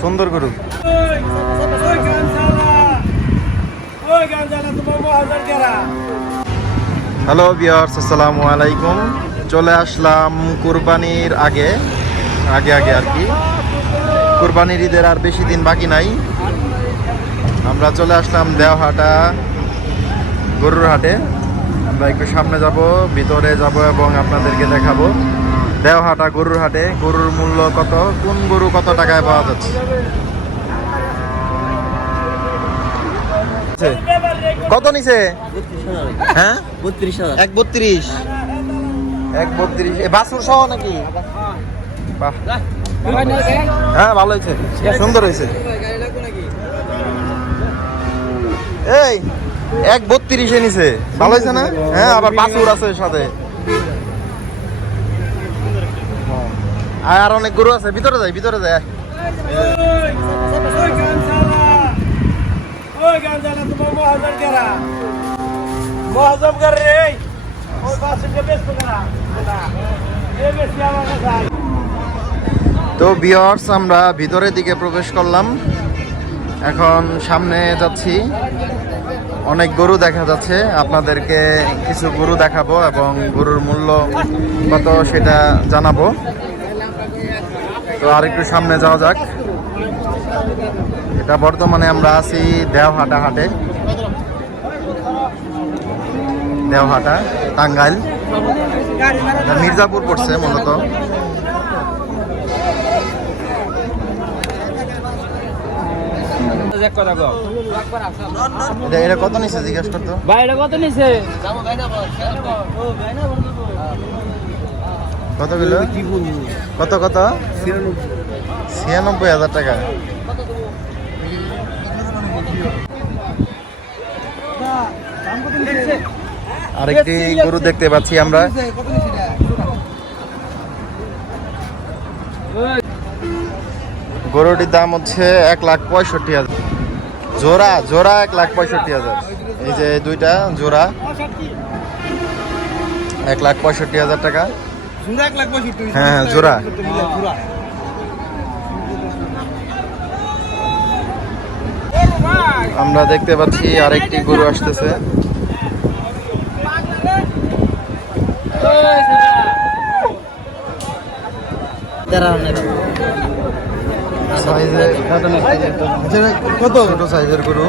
সুন্দর গরু। হ্যালো বিয়ার্স আসসালামু আলাইকুম। চলে আসলাম কুরবানির আগে আগে আগে আর কি। কুরবানির ঈদের আর বেশি দিন বাকি নাই। আমরা চলে আসলাম দেওহাটা, গরুর হাটে। আমরা একটু সামনে যাব, ভিতরে যাব এবং আপনাদেরকে দেখাবো। দেওহাটা গরুর হাটে, গরুর মূল্য কত? কোন গরু কত টাকায় পাওয়া যাচ্ছে? কত নিছে? হ্যাঁ? এক বত্রিশ। এক বত্রিশ। এ বাসুর সহ নাকি? হ্যাঁ ভালো হয়েছে। সুন্দর হয়েছে। এই, এক বত্রিশে নিছে। ভালো হয়েছে না? হ্যাঁ আবার বাসুর আছে সাথে। আর অনেক গরু আছে, ভিতরে যাই ভিতরে যাই তো বিয়ার্স আমরা ভিতরের দিকে প্রবেশ করলাম। এখন সামনে যাচ্ছি। অনেক গরু দেখা যাচ্ছে। আপনাদেরকে কিছু গরু দেখাবো এবং গরুর মূল্য কত সেটা জানাব। তো আর একটু সামনে যাওয়া যাক। এটা বর্তমানে আমরা আছি দেওহাটা হাটে। দেওহাটা, টাঙ্গাইল। মির্জাপুর পড়ছে মূলত। এটা কত নিচ্ছে জিজ্ঞেস করতো? কত নিছে কত কিলো কত কত? ছিয়ানব্বই হাজার টাকা। আরেকটি গরু দেখতে পাচ্ছি আমরা। গরুটির দাম হচ্ছে এক লাখ পঁয়ষট্টি হাজার। জোড়া জোড়া এক লাখ পঁয়ষট্টি হাজার। এই যে দুইটা জোড়া। এক লাখ পঁয়ষট্টি হাজার টাকা। হ্যাঁ হ্যাঁ জোড়া আমরা দেখতে পাচ্ছি আরেকটি গরু আসতেছে। কত? ছোট সাইজের গরু।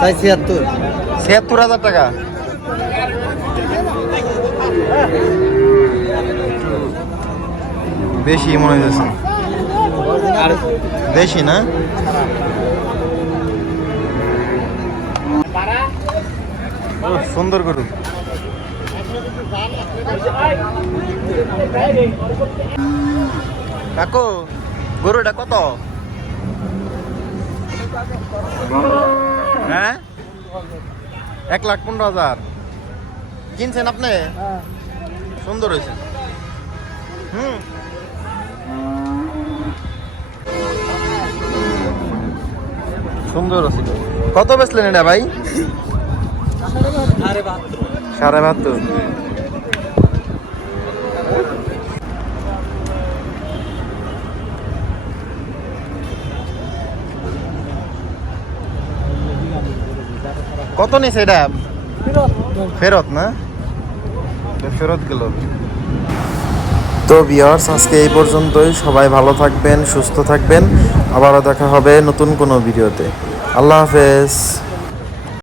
তাই ছিয়াত্তর। ছিয়াত্তর হাজার টাকা। বেশি মনে হয়েছে বেশি না? সুন্দর গরু। কাকু গরুটা কত? হ্যাঁ? এক লাখ পনেরো হাজার। কিনছেন আপনি? সুন্দর হয়েছে। হুম। সুন্দর আছে। কত বেচলেন এটা ভাই? সাড়ে বাহাত্তর। কত নিছে এটা? ফেরত। না? ফেরত গেল। তো বিয়ার্স আজকে এই পর্যন্তই। সবাই ভালো থাকবেন, সুস্থ থাকবেন। আবারও দেখা হবে নতুন কোনো ভিডিওতে। আল্লাহ হাফেজ।